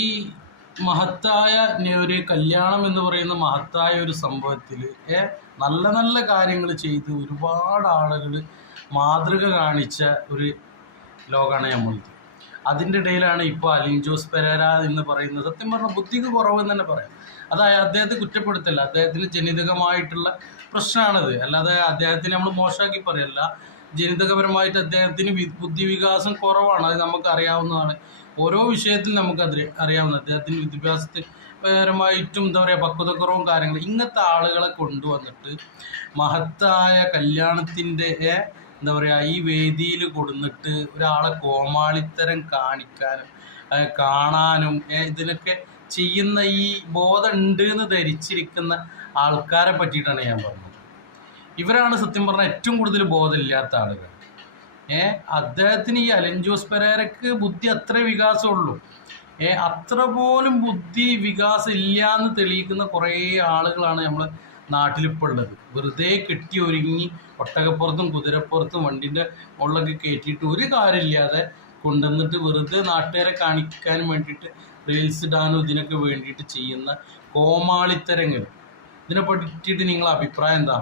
ഈ മഹത്തായ ഒരു കല്യാണം എന്ന് പറയുന്ന മഹത്തായ ഒരു സംഭവത്തിൽ നല്ല നല്ല കാര്യങ്ങൾ ചെയ്ത് ഒരുപാട് ആളുകൾ മാതൃക കാണിച്ച ഒരു ലോകമാണ് നമ്മളിത്. അതിൻ്റെ ഇടയിലാണ് ഇപ്പോൾ അലിൻ ജോസ് പെരേര എന്ന് പറയുന്നത്. സത്യം പറഞ്ഞാൽ ബുദ്ധിക്ക് കുറവെന്ന് തന്നെ പറയാം. അതായത് അദ്ദേഹത്തെ കുറ്റപ്പെടുത്തല്ല, അദ്ദേഹത്തിന് ജനിതകമായിട്ടുള്ള പ്രശ്നമാണത്. അല്ലാതെ അദ്ദേഹത്തിന് നമ്മൾ മോശമാക്കി പറയല്ല. ജനിതകപരമായിട്ട് അദ്ദേഹത്തിന് ബുദ്ധി വികാസം കുറവാണ്, അത് നമുക്ക് അറിയാവുന്നതാണ്. ഓരോ വിഷയത്തിൽ നമുക്കത് അറിയാവുന്ന അദ്ദേഹത്തിന് വിദ്യാഭ്യാസപരമായിട്ടും എന്താ പറയുക പക്വതക്കുറവും കാര്യങ്ങൾ. ഇങ്ങനത്തെ ആളുകളെ കൊണ്ടുവന്നിട്ട് മഹത്തായ കല്യാണത്തിൻ്റെ എന്താ പറയുക ഈ വേദിയിൽ കൊടുന്നിട്ട് ഒരാളെ കോമാളിത്തരം കാണിക്കാനും കാണാനും ഇതിനൊക്കെ ചെയ്യുന്ന ഈ ബോധം ഉണ്ട് എന്ന് ധരിച്ചിരിക്കുന്ന ആൾക്കാരെ പറ്റിയിട്ടാണ് ഞാൻ പറഞ്ഞത്. ഇവരാണ് സത്യം പറഞ്ഞാൽ ഏറ്റവും കൂടുതൽ ബോധമില്ലാത്ത ആളുകൾ. അദ്ദേഹത്തിന് ഈ അലൻ ജോസ് പെരേരക്ക് ബുദ്ധി അത്ര വികാസമുള്ളൂ. അത്ര പോലും ബുദ്ധി വികാസം ഇല്ല എന്ന് തെളിയിക്കുന്ന കുറേ ആളുകളാണ് നമ്മൾ നാട്ടിലിപ്പോൾ ഉള്ളത്. വെറുതെ കെട്ടി ഒരുങ്ങി ഒട്ടകപ്പുറത്തും കുതിരപ്പുറത്തും വണ്ടിൻ്റെ മുകളിലൊക്കെ കയറ്റിയിട്ട് ഒരു കാര്യമില്ലാതെ കൊണ്ടുവന്നിട്ട് വെറുതെ നാട്ടുകാരെ കാണിക്കാൻ വേണ്ടിയിട്ട് റീൽസ് ഇടാനും ഇതിനൊക്കെ വേണ്ടിയിട്ട് ചെയ്യുന്ന കോമാളിത്തരങ്ങൾ. ഇതിനെ പറ്റിയിട്ട് നിങ്ങളുടെ അഭിപ്രായം എന്താ?